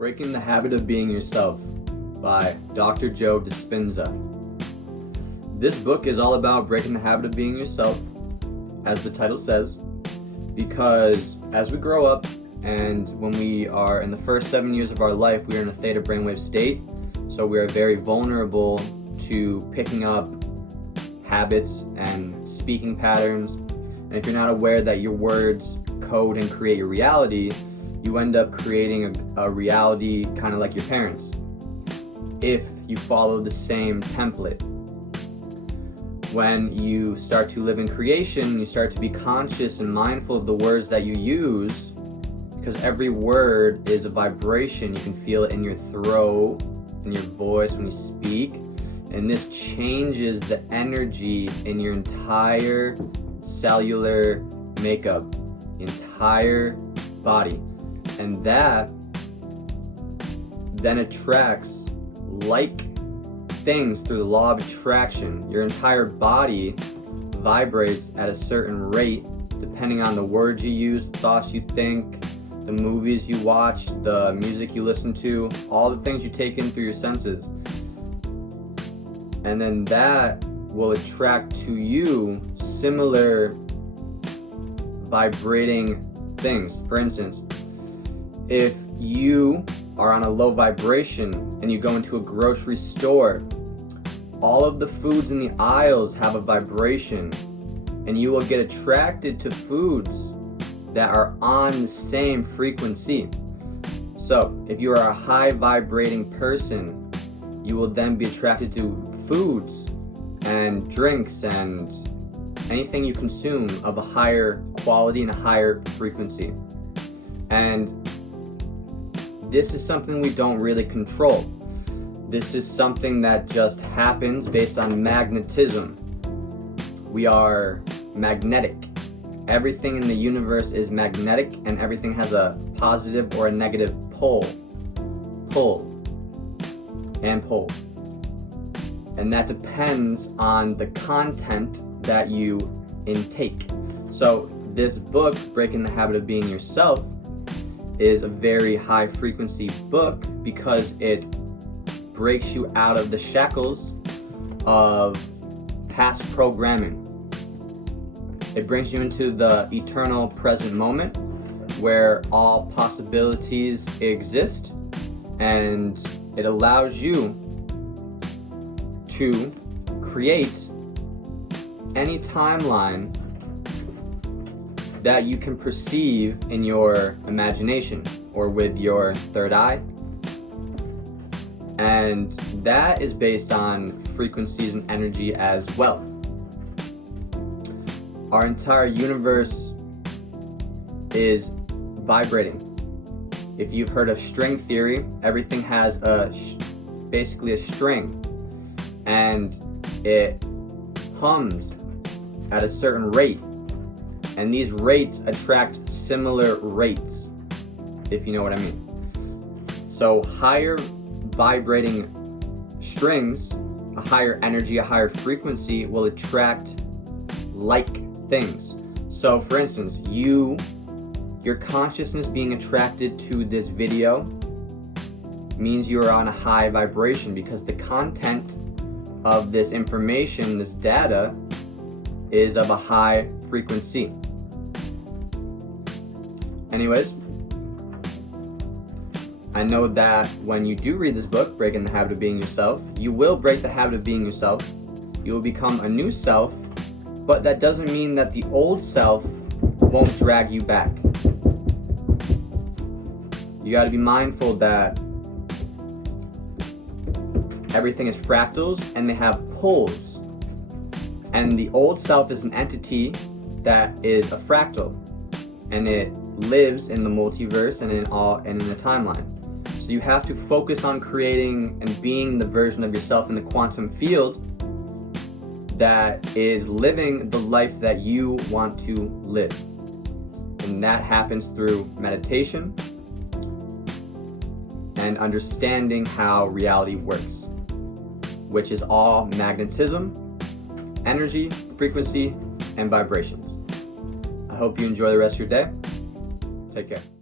Breaking the Habit of Being Yourself by Dr. Joe Dispenza. This book is all about breaking the habit of being yourself, as the title says, because as we grow up and when we are in the first 7 years of our life, we are in a theta brainwave state, so we are very vulnerable to picking up habits and speaking patterns. And if you're not aware that your words code and create your reality, you end up creating a reality kind of like your parents if you follow the same template. When you start to live in creation, you start to be conscious and mindful of the words that you use, because every word is a vibration. You can feel it in your throat, in your voice when you speak, and this changes the energy in your entire cellular makeup, the entire body. And that then attracts like things through the law of attraction. Your entire body vibrates at a certain rate depending on the words you use, the thoughts you think, the movies you watch, the music you listen to, all the things you take in through your senses. And then that will attract to you similar vibrating things. For instance, if you are on a low vibration and you go into a grocery store, all of the foods in the aisles have a vibration, and you will get attracted to foods that are on the same frequency. So if you are a high vibrating person, you will then be attracted to foods and drinks and anything you consume of a higher quality and a higher frequency. And this is something we don't really control. This is something that just happens based on magnetism. We are magnetic. Everything in the universe is magnetic, and everything has a positive or a negative pole. And that depends on the content that you intake. So this book, Breaking the Habit of Being Yourself, is a very high frequency book because it breaks you out of the shackles of past programming. It brings you into the eternal present moment where all possibilities exist, and it allows you to create any timeline that you can perceive in your imagination or with your third eye. And that is based on frequencies and energy as well. Our entire universe is vibrating. If you've heard of string theory, everything has basically a string, and it hums at a certain rate. And these rates attract similar rates, if you know what I mean. So higher vibrating strings, a higher energy, a higher frequency will attract like things. So for instance, your consciousness being attracted to this video means you are on a high vibration, because the content of this information, this data, is of a high frequency. Anyways, I know that when you do read this book, Breaking the Habit of Being Yourself, you will break the habit of being yourself. You will become a new self, but that doesn't mean that the old self won't drag you back. You got to be mindful that everything is fractals and they have poles. And the old self is an entity that is a fractal, and it lives in the multiverse and in the timeline. So you have to focus on creating and being the version of yourself in the quantum field that is living the life that you want to live. And that happens through meditation and understanding how reality works, which is all magnetism, energy, frequency, and vibrations. I hope you enjoy the rest of your day. Take care.